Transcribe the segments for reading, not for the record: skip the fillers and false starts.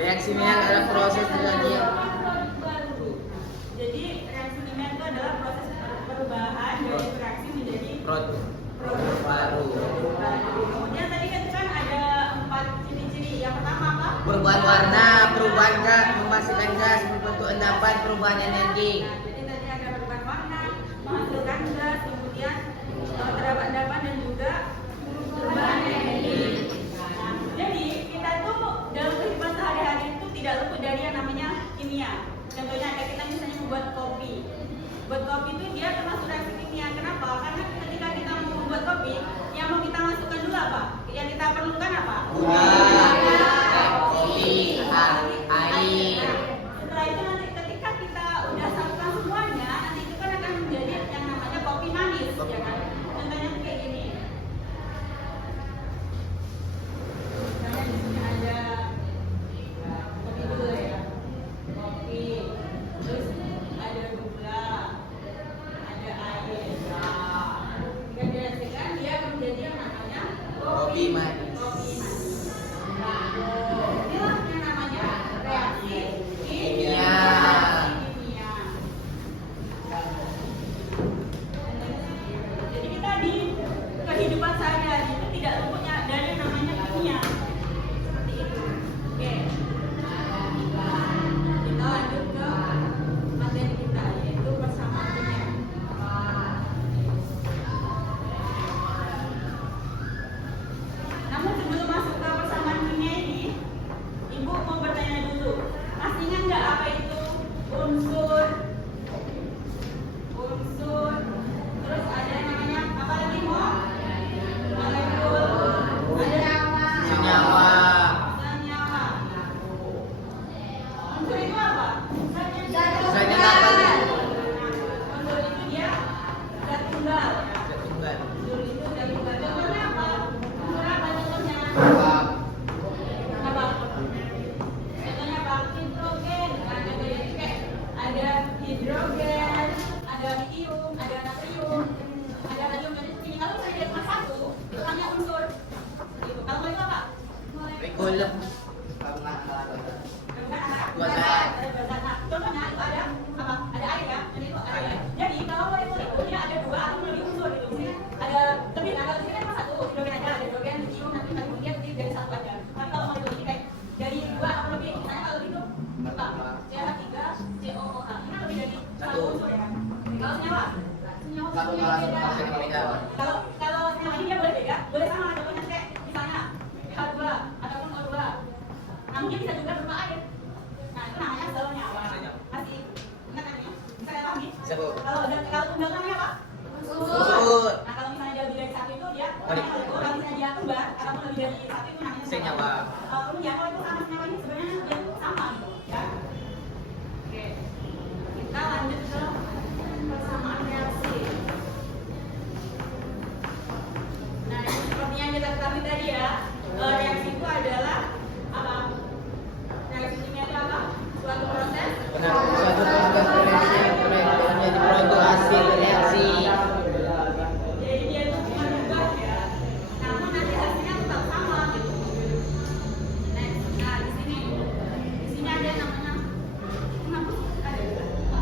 Reaksi kimia adalah proses reaksi. Jadi reaksi kimia itu adalah proses perubahan dari reaksi menjadi Produk baru. Kemudian tadi kan ada 4 ciri-ciri. Yang pertama apa? Perubahan warna, perubahan gas, menghasilkan gas, membentuk endapan, perubahan energi. Jadi tadi ada perubahan warna, menghasilkan gas, kemudian terdapat endapan dan juga perubahan energi. Nah, jadi kita tuh dalam kehidupan sehari-hari itu tidak luput dari yang namanya kimia. Contohnya kayak kita misalnya membuat kopi. Buat kopi itu dia termasuk reaksi kimia. Kenapa? Karena ketika kita mau membuat kopi, yang mau kita masukkan dulu apa? Yang kita perlukan apa? Gula, kopi, air. Setelah itu nanti ketika kita udah satukan semuanya, nanti itu kan akan menjadi yang namanya kopi manis, ya kan? Contohnya tuh kayak gini. Misalnya di sini ada kopi dulu ya, kopi, terus ada gula, ada air. Jika direaksikan dia akan menjadi yang namanya Kopi manis. Nah, inilah yang namanya reaksi Kimia. kimia. Jadi kita di kehidupan sehari-hari itu tidak luputnya dari yang namanya kimia. Seperti itu. Oke. Kita lanjut ke materi kita, yaitu persamaan kimia. Namun sebelum masuk Belum. Dua saat. Nah, contohnya itu ada apa? Ada air ya. Jadi itu ada air. Jadi kalau molekul itu dia ada dua atau lebih unsur gitu. Ada lebih, nah kalau di sini kan cuma satu hidrogen aja, ada hidrogen, litium, nanti kemudian terdiri dari satu aja. Tapi kalau molekul ini kayak dari dua atau lebih, misalnya kalau lebih itu apa? CH3, COOH. Ini kan lebih dari satu unsur ya kan? Kalau senyawa, senyawa beda. Kalau senyawa ini dia boleh beda, boleh sama. Contohnya kayak misalnya H2 ataupun O2. Namun dia bisa juga berupa air. Nah itu namanya senyawa. Masih ingat kan ya? Bisa lihat lagi? Kalau tunggal namanya apa? Unsur. Nah kalau misalnya dia lebih dari satu itu dia namanya molekul. Kalau misalnya dia kembar ataupun lebih dari satu itu namanya Senyawa. Kemudian molekul sama senyawa ini sebenarnya sama gitu ya. Oke. Kita lanjut ke persamaan reaksi. Nah ini seperti yang kita ketahui tadi ya, reaksi itu adalah apa? Reaksi kimia itu apa? Suatu proses. Benar. Suatu proses reaksi yang menjadi produk hasil reaksi. Jadi dia itu cuma berubah ya, namun nanti hasilnya tetap sama gitu. Nah di sini ada namanya kenapa ada? Nggak ada apa?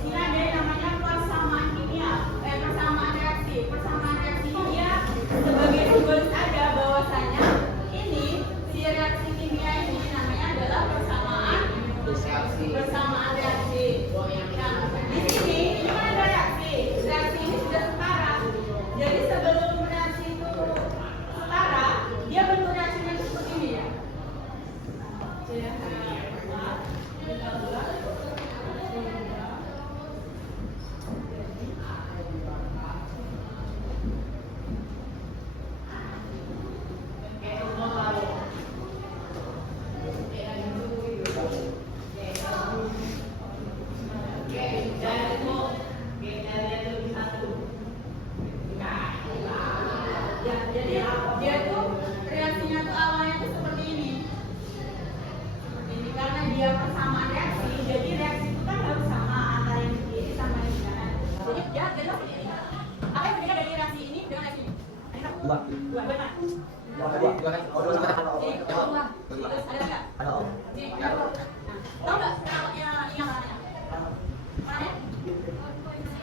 Ini ada yang namanya persamaan kimia, persamaan reaksi. Persamaan reaksi ini dia sebagai simbolis aja bahwasanya ini si reaksi kimia ini namanya adalah persamaan reaksi. Nah, di sini ini kan ada reaksi. Reaksi ini sudah setara. Jadi sebelum reaksi itu setara, dia bentuk reaksinya itu seperti ini ya. Ya, jadi dia tuh reaksinya tuh awalnya tuh seperti ini. Seperti ini karena dia persamaan reaksi, jadi reaksi itu kan harus sama antara yang di kiri sama yang di kanan. Jadi dia jelas ini. Apa yang berbeda dari reaksi ini dengan reaksi ini? Dua. Dua, benar. Dua kan? Jadi dua. Terus ada nggak? Ada om. Jadi, nah, tahu nggak namanya ini yang namanya? Mana?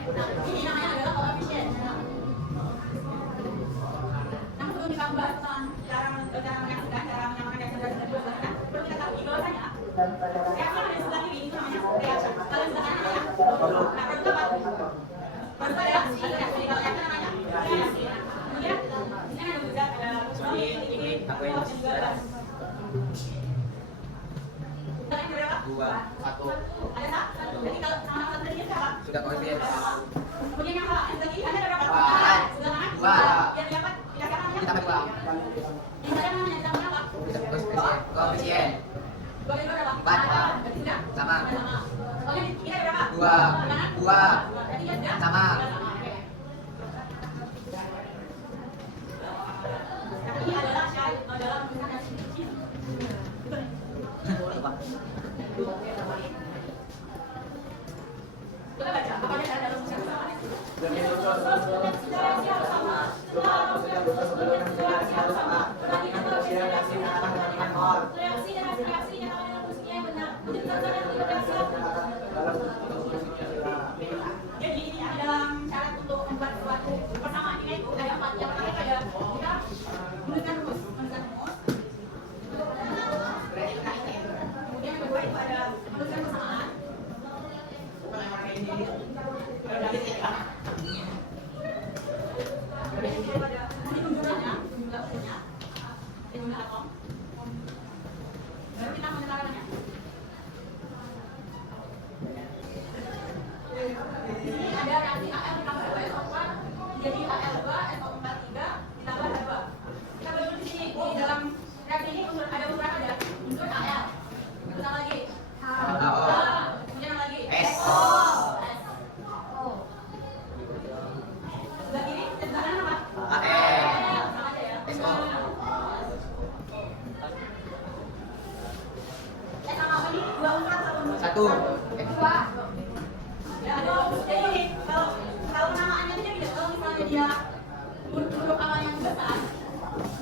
Nah, ini namanya adalah koefisien. Nah, sebelum kita bahas tentang cara menyaksikan, cara menyamakan reaksi dari sebelah sana, perlu kita tahu bahwasanya reaksi yang ada di sebelah kiri itu namanya reaksi. Kalau di sebelah kanan namanya produk. Nah, produk apa? Produk ada reaksi. Kalau reaksi namanya reaksi. Kemudian di sini ada juga ada solid, liquid, aqueous, dan juga gas. Udah yang berapa? Dua. Satu. Ada satu. Jadi kalau sama satu tadi siapa? Sudah koefisien. Kemudian yang salah, yang tadi ada berapa? Empat. Sudah kan? Dua. Yang dapat tidak siapa namanya? Ditambah dua. Yang tadi namanya yang ditambah apa? Koefisien. Dua kali dua berapa? Empat. Berarti sudah? Sama. Sama. Oke, ini ada berapa? Dua. Kanan? Dua. Berarti ya sudah? Sama. Sudah sama. Oke. Nah, ini adalah syarat dalam misalnya kecil. Betul. Kita baca apa aja syarat dalam misalnya sama. Reaksi dan hasil reaksi yang awalnya dalam fungsinya yang benar menjadi zat yang tidak reaksi. Jadi ini adalah syarat untuk membuat suatu persamaan ini itu ada 4. Yang pertama ada kita menuliskan rumus. Kemudian yang kedua itu ada menuliskan persamaan. Kemudian itu ada menghitung jumlahnya, jumlah unsurnya, jumlah atom. Baru kita menyatakannya. Ini ada reaksi Al ditambah 2SO4 jadi Al2 SO43 ditambah H2. Kita boleh tulis di sini di dalam reaksi ini ada unsur apa aja? Unsur Al. Unsur lagi. H. Satu. Ya, jadi kalau namaannya dia tidak, kalau misalnya dia huruf awal yang besar,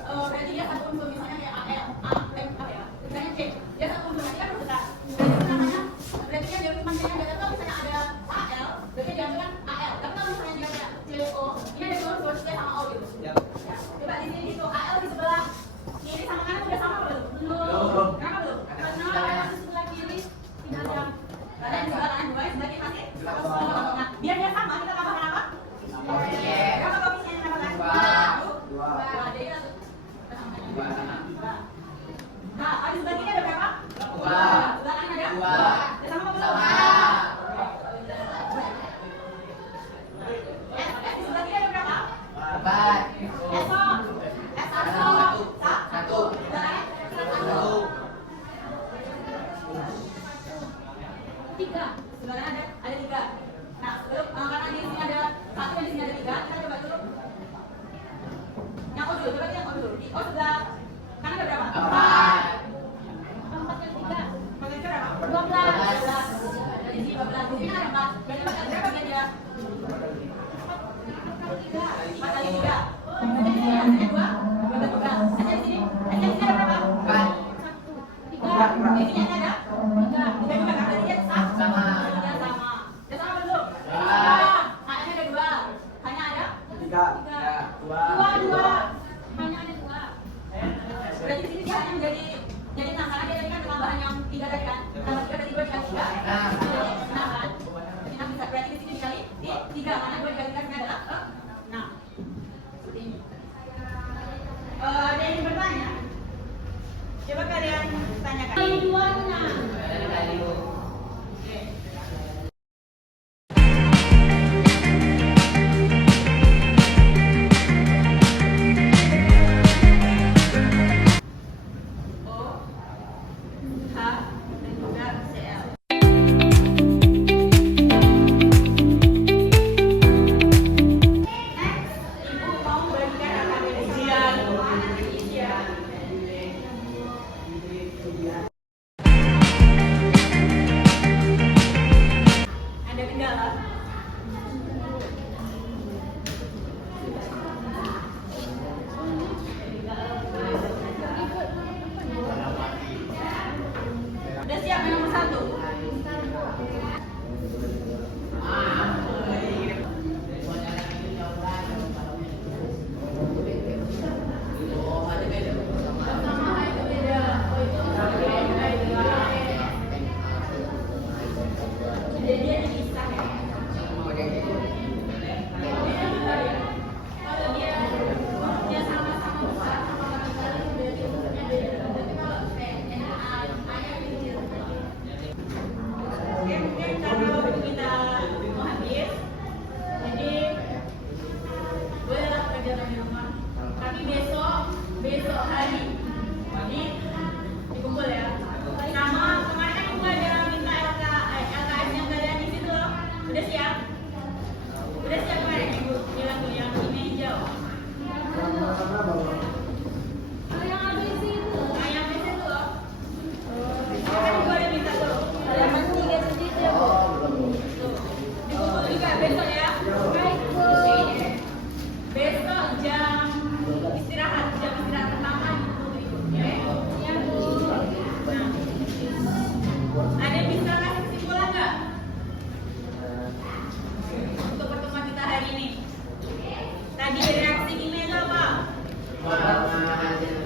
berarti dia satu unsur, misalnya kayak AL, A, M, apa ya, misalnya C, dia satu unsur, nanti kan huruf besar. Berarti namanya, berarti kan dia cuma misalnya ada, kalau misalnya ada AL, berarti dia ambil kan AL. Tapi kalau misalnya dia ada C, O, ini ada dua unsur, C sama O gitu. Ya. Coba di sini itu AL di sebelah kiri sama kanan udah sama belum? Belum. Kenapa belum? Karena AL di sebelah kiri tidak ada. Kalian di sebelah kanan dua, sebelah kiri masih sama. Nah, biar dia sama, kita tambahkan apa? Berapa kopinya yang tambahkan? Dua. Jadi kita tambahkan. Nah, di sebelah kiri ada berapa? Dua. Sebelah kanan ada? Dua. Udah sama apa belum? Di sebelah kiri ada berapa? Empat. Satu. Tiga. Sebenarnya ada tiga. Nah, sebelum karena di sini ada satu dan di sini ada tiga, kita coba dulu. Yang O dulu, coba yang O dulu. Di O sebelah kanan ada berapa? Empat kali tiga. Empat kali tiga berapa? 12. Dari sini 12. Di sini ada empat. Berarti empat kali berapa dia? Empat kali tiga. Berarti di sini hasilnya dua. Berarti 12. Hasilnya di sini. Hasilnya di sini ada berapa? Empat. Tiga. Di sini ada? Tiga. Tiga juga kan? Berarti dia sama. Sama. Dia sama belum? Hanya ada dua. Hanya ada? Tiga. Dua. Hanya ada dua. Berarti di sini dia hanya jadi enam. Karena dia tadi kan tambahan yang tiga tadi kan. Tambah tiga tadi dua dikali tiga. Jadi enam kan? Jadi enam bisa. Berarti di sini dikali tiga. Karena dua dikali tiga ini adalah enam. Seperti ini. Ada yang bertanya? Coba kalian tanyakan. Dua enam. Udah siap yang nomor satu? Jadi dia dipisah ya? Kalau dia sama-sama besar, sama-sama besar itu berarti bentuknya beda. Tapi kalau mungkin karena waktu kita mau habis, jadi bolehlah kerjakan di rumah. Tapi besok hari ini dikumpul ya. Sama kemarin kan aku ada minta LKS yang kalian isi tuh loh. Udah siap? Udah siap kemarin ibu bilang tuh yang ini hijau. Yang habis itu. Nah, yang habis itu loh. Kan ibu ada minta tuh. Halaman 3 sedikit ya bu. Dikumpul juga besok ya. Baik bu. Besok jam istirahat pertama dikumpul ibu. Oke? Ya bu. Nah, ada yang bisa kasih kesimpulan nggak untuk pertemuan kita hari ini? Tadi reaksi ini itu apa?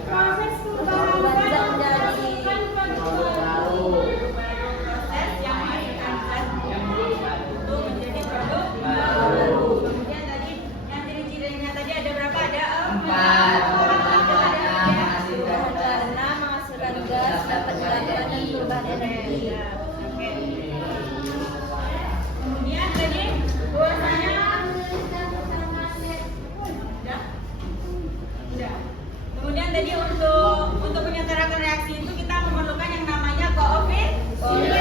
Proses pembahasan dari proses yang menghasilkan zat itu menjadi produk baru. Kemudian tadi yang ciri-cirinya tadi ada berapa? Ada 4. Karena menghasilkan gas dapat dilakukan dan perubahan energi. Kemudian tadi bahwasanya udah. Kemudian tadi untuk menyetarakan reaksi itu kita memerlukan yang namanya koefisien.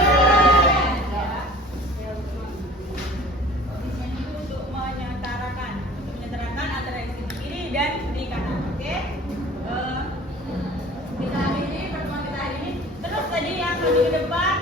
Untuk menyetarakan antara reaksi di kiri dan di kanan. Oke? Kita hari ini pertemuan kita hari ini. Terus tadi yang minggu depan